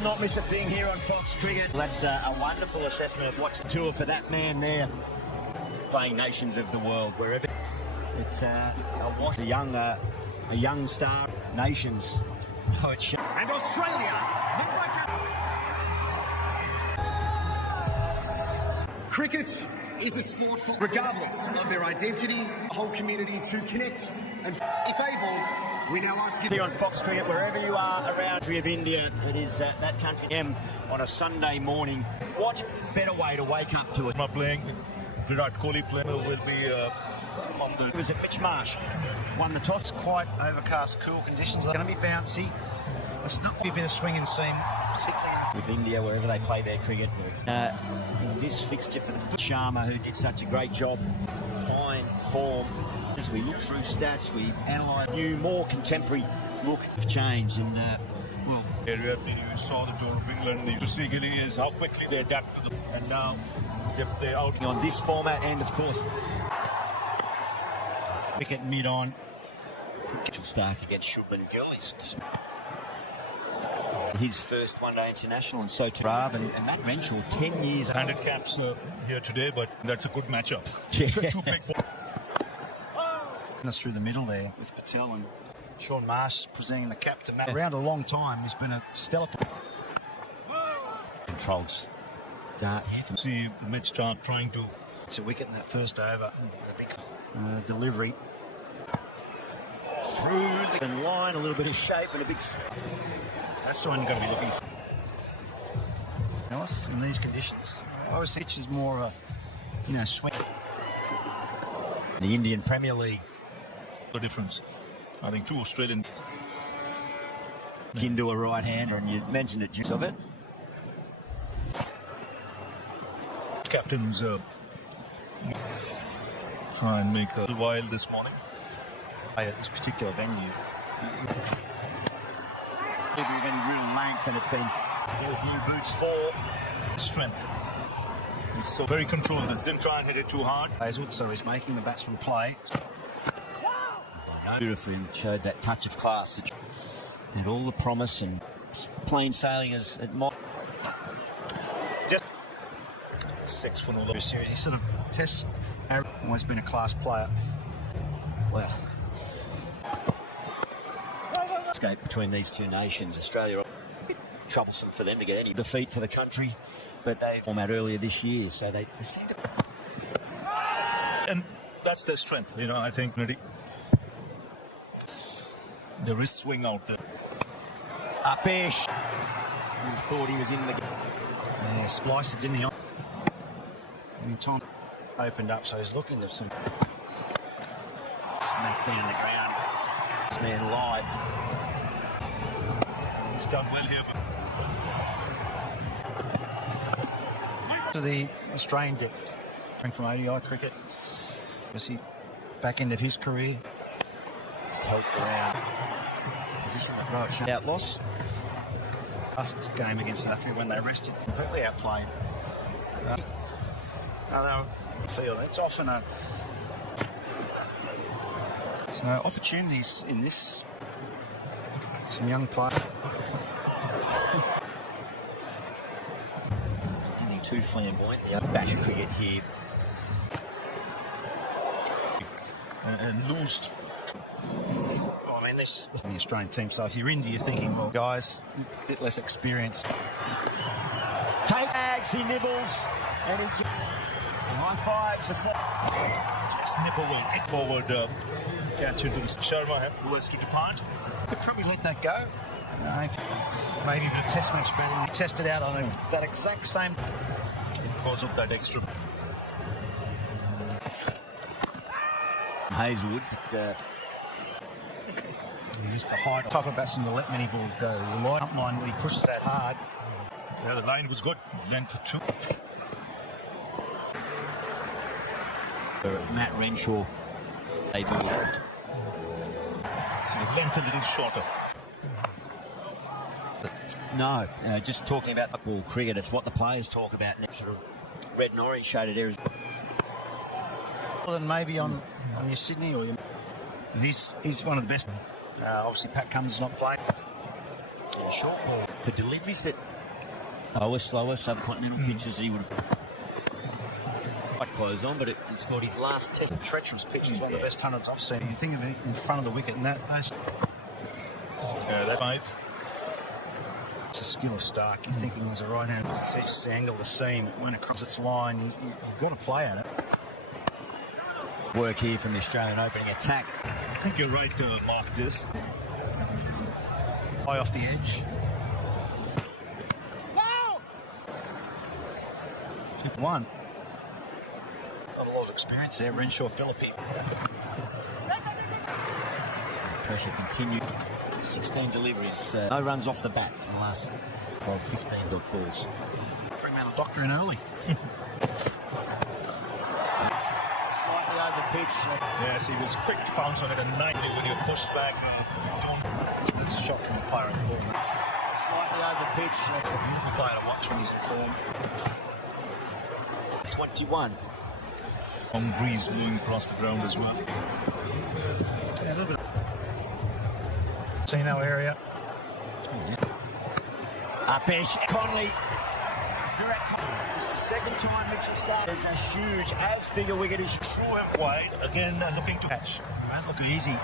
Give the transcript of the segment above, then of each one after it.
will not miss a thing here on Fox Cricket. That's a wonderful assessment of what's a tour for that man there. Playing nations of the world, wherever. It's a young star. Nations. Oh, it's and Australia. Cricket is a sport for, regardless of their identity, a whole community to connect. And if able, we now ask you... Here on Fox Cricket, wherever you are around the country of India, it is that country on a Sunday morning. What better way to wake up to it? Not playing. Virat kholi player will be on the... It was at Mitch Marsh. Won the toss. Quite overcast, cool conditions. It's going to be bouncy. It's not going to be a bit of swing and seam, particularly with India, wherever they play their cricket. In this fixture for the Sharma, who did such a great job. Fine form. As we look through stats, we analyse new, more contemporary look of change. And, well... Area, you saw the tour of England. You see is how quickly they adapt to them. And now they're out on this format, and of course... Wicket mid-on. Starc against Shubman Gillies. His first one-day international, and so to Rav and Matt Renshaw, 10 years... Handed caps here today, but that's a good matchup. Yeah. Us through the middle there with Patel and Sean Marsh presenting the cap to Matt. Around a long time, he's been a stellar... Controlled start. See Mitch Starc trying to... It's a wicket in that first over. The big delivery. Through the line, a little bit of shape and a big... That's the one you've got to be looking for. Alice, in these conditions, I always think it's more swing. The Indian Premier League. The difference. I think 2 Australian... Into a right-hander, and you mentioned it, juice of it. Captains try and make a while this morning. At this particular venue. Even real length, and it's been still a few boots for strength. He's so very controlled. He didn't try and hit it too hard. So he's making the batsman play. Beautifully showed that touch of class. It had all the promise and plain sailing as it might. Just 6 for no series. He sort of tests. Always been a class player. Well. Escape between these two nations. Australia, a bit troublesome for them to get any defeat for the country, but they format earlier this year, so they seem to... And that's their strength, I think. There is swing out there. Upish. You thought he was in the... Yeah, spliced it, didn't he? And the time opened up, so he's looking at some... Smack down the ground. This man live. He's done well here. To the Australian depth from ODI cricket. Was he back end of his career? Just helped around. Position at right. Out loss. Last game against South Africa when they rested, completely outplayed. Field. It's often opportunities in this. Some young players. Nothing too flamboyant. The bash cricket here. And lose. Well, I mean, this is the Australian team, so if you're India, you're thinking, well, guys, a bit less experience. Tags, he nibbles, and he high fives. Just nip away, hit forward, catch into Sharma, who has to depart. Could probably let that go. Maybe a bit of test match batting. He tested out on that exact same. Because of that extra. Hazelwood, he used the high type of batsman to let many balls go. The line-up line when he pushes that hard. Yeah, the line was good. Length to 2. Matt Renshaw. Length a little shorter. No, just talking about football cricket, it's what the players talk about. Sort of red and orange shaded areas. More than maybe on your Sydney or your... He's one of the best. Obviously, Pat Cummins not playing. Short ball for deliveries that slower subcontinental pitches. He would have quite close on, but he scored his last test. Treacherous pitch. He's one of the best hunters I've seen. You think of it in front of the wicket, and those. Yeah, that's 5. It's a skill of Starc. You're thinking as a right hand, it's just the angle of the seam. It went across its line. You've got to play at it. Work here from the Australian opening attack. I think you're right to off this. High off the edge. Wow! One. Got a lot of experience there. Renshaw Philippe. Pressure continued. 16 deliveries. No runs off the bat for the last 15 dot balls. Fremantle doctor in early. Slightly over pitch. Yes, he was quick to bounce on it and 90 when you push back. That's a shot from the player at the ball. Slightly over pitch. A beautiful player to watch when he's in form. 21. Long breeze blowing across the ground as well. Yeah, a little bit of Casino area. Upish, Conley. Virat. This is the second time Mitchell Starc. There's a huge, as big a wicket as you Threw him wide, again looking to catch. Won't look easy.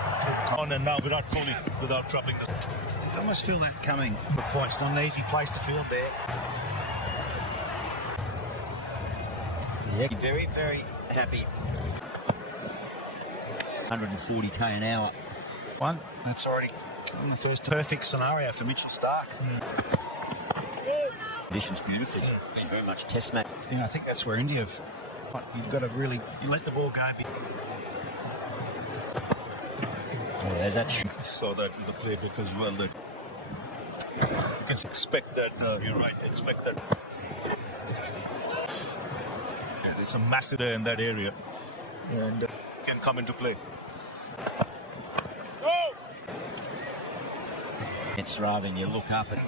On and now Virat kholi without dropping the... I almost feel that coming. Good point. It's not an easy place to field there. Yeah, very, very happy. 140k an hour. One, that's already in the first perfect scenario for Mitchell Starc. Conditions beautiful. Been very much test match. You know, I think that's where India have. You've got to really let the ball go. Yeah, that Saw that in the playbook as well. That you can expect that. You're right. Expect that. Yeah, there's a massive there in that area, and can come into play. It's rather than you look up and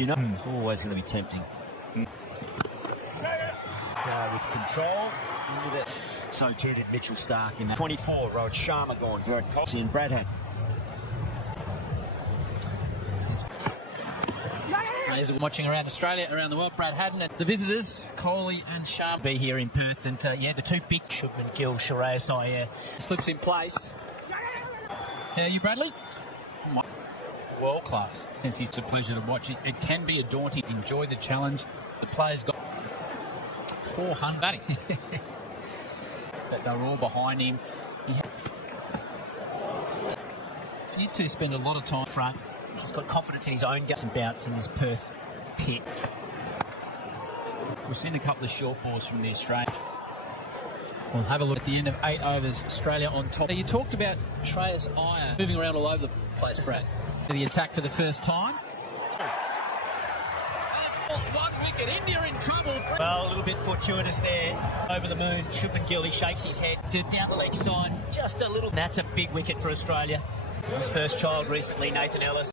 you know it's always going to be tempting. With control, so too did Mitchell Starc in that. 24, Rohit Sharma gone, Virat and Brad had. As we're watching around Australia, around the world, Brad Haddon at the visitors, Kholi and Sharma. Be here in Perth, and yeah, the two big Shubman Gill, Shreyas Iyer slips in place. How are you, Bradley? World class. Since it's a pleasure to watch it, it can be a daunting. Enjoy the challenge. The players got 400 batting. That they're all behind him. You two spend a lot of time front. He's got confidence in his own guts and bounce in his Perth pit. We've seen a couple of short balls from the Australians. We'll have a look at the end of 8 overs. Australia on top. Now, you talked about Shreyas Iyer moving around all over the place, Brad. To the attack for the first time. That's all 1 wicket. India in trouble. Well, a little bit fortuitous there. Over the moon. Shubman Gill, he shakes his head down the leg side. Just a little. That's a big wicket for Australia. His first child recently, Nathan Ellis.